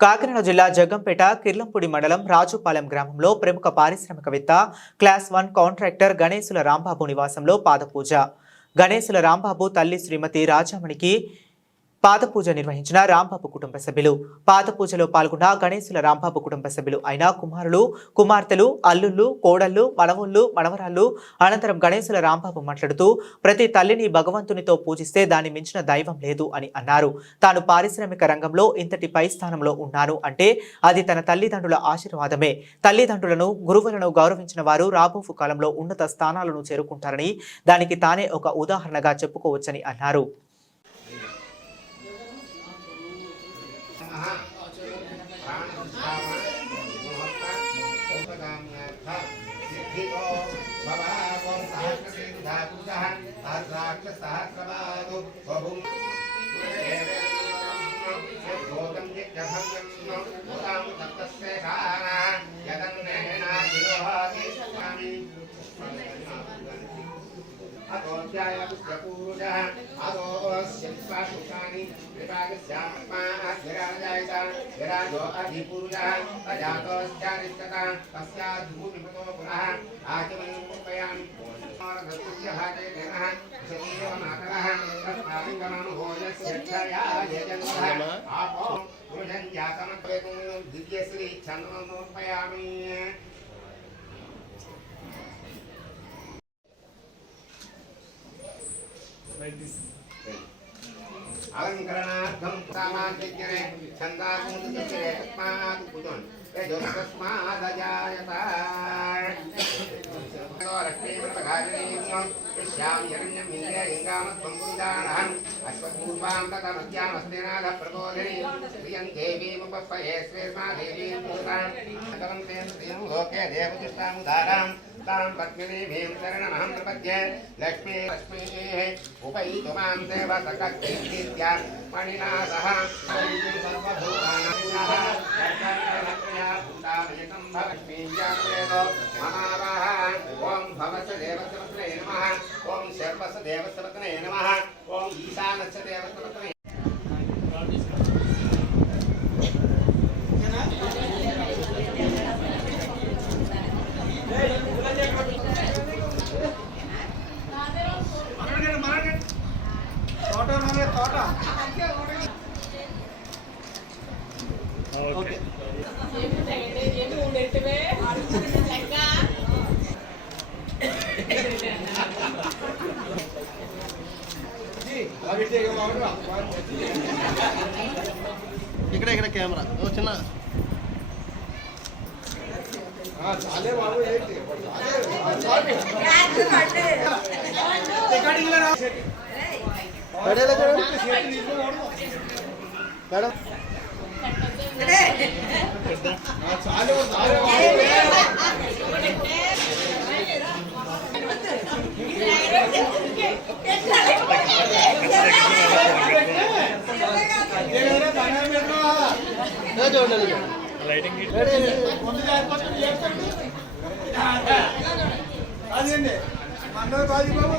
కాకినాడ జిల్లా జగ్గంపేట కిర్లంపూడి మండలం రాజుపాలెం గ్రామంలో ప్రముఖ పారిశ్రామికవేత్త class one contractor Ganeshula Rambabu నివాసంలో పాదపూజ. గణేశుల రాంబాబు తల్లి శ్రీమతి రాజామణికి పాదపూజ నిర్వహించిన రాంబాబు కుటుంబ సభ్యులు. పాదపూజలో పాల్గొన్న గణేశుల రాంబాబు కుటుంబ సభ్యులు అయిన కుమారులు కుమార్తెలు అల్లుళ్ళు కోడళ్ళు మనవుళ్ళు మనవరాళ్ళు అనంతరం గణేశుల రాంబాబు మాట్లాడుతూ ప్రతి తల్లిని భగవంతునితో పూజిస్తే దాన్ని మించిన దైవం లేదు అని అన్నారు. తాను పారిశ్రామిక రంగంలో ఇంతటి పై స్థానంలో ఉన్నాను అంటే అది తన తల్లిదండ్రుల ఆశీర్వాదమే. తల్లిదండ్రులను గురువులను గౌరవించిన వారు రాబో కాలంలో ఉన్నత స్థానాలను చేరుకుంటారని దానికి తానే ఒక ఉదాహరణగా చెప్పుకోవచ్చని అన్నారు. धितो भवावं सहस्रसिद्धातुतः सहस्राक्षसहस्रपादो बभुम् गोतं यज्ञभव्यं पुरां तप्तस्य कारा यदन्नेनाधिरोहाति स्वामी अतोऽध्यायपुस्तपूरुषः अतोऽस्य स्वाशुकानि विभागस्यात्मा अग्रा। यराजो अधिपूर्यः अजातोश्चारिष्टता तस्याद्भूमिपतो पुनः आचमनं पूर्वयामि रथस्यः चेतनः क्षतीयो मातरः तस्मालिङ्गमनुभोजस्य क्षया यजन्तः आपो पुरुषं जातमत्वेतुं दिव्यश्री छन्दनं समर्पयामि Like this. Right. అలంకరణార్థం సామాన్యజ్ఞరే ఛందాకుందరే తస్మాత్ కుజన్ యజో తస్మాదజాయత అశ్వూర్వాంతమధ్యామస్తేనాథ ప్రబోధిని శ్రియం దేవీముపప్పయే శ్రీర్మా దేవీం పూతాం లోకే దేవదుష్టాముదారాం तां पद्मिनीभीं शरणमहं प्रपद्ये। लक्ष्मी लक्ष्मीः उपैतु माँ देवसकक्तिर्विद्या मणिना सह ॐ ఇక్కడ ఇక్కడ కెమెరా ఓ చిన్న పడేలా చూడు. మేడం ఇలా చూడండి అదేండి మండల బాబు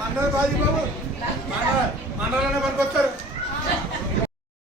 మండలం బాబు మండలంలోనే పనికొస్తారు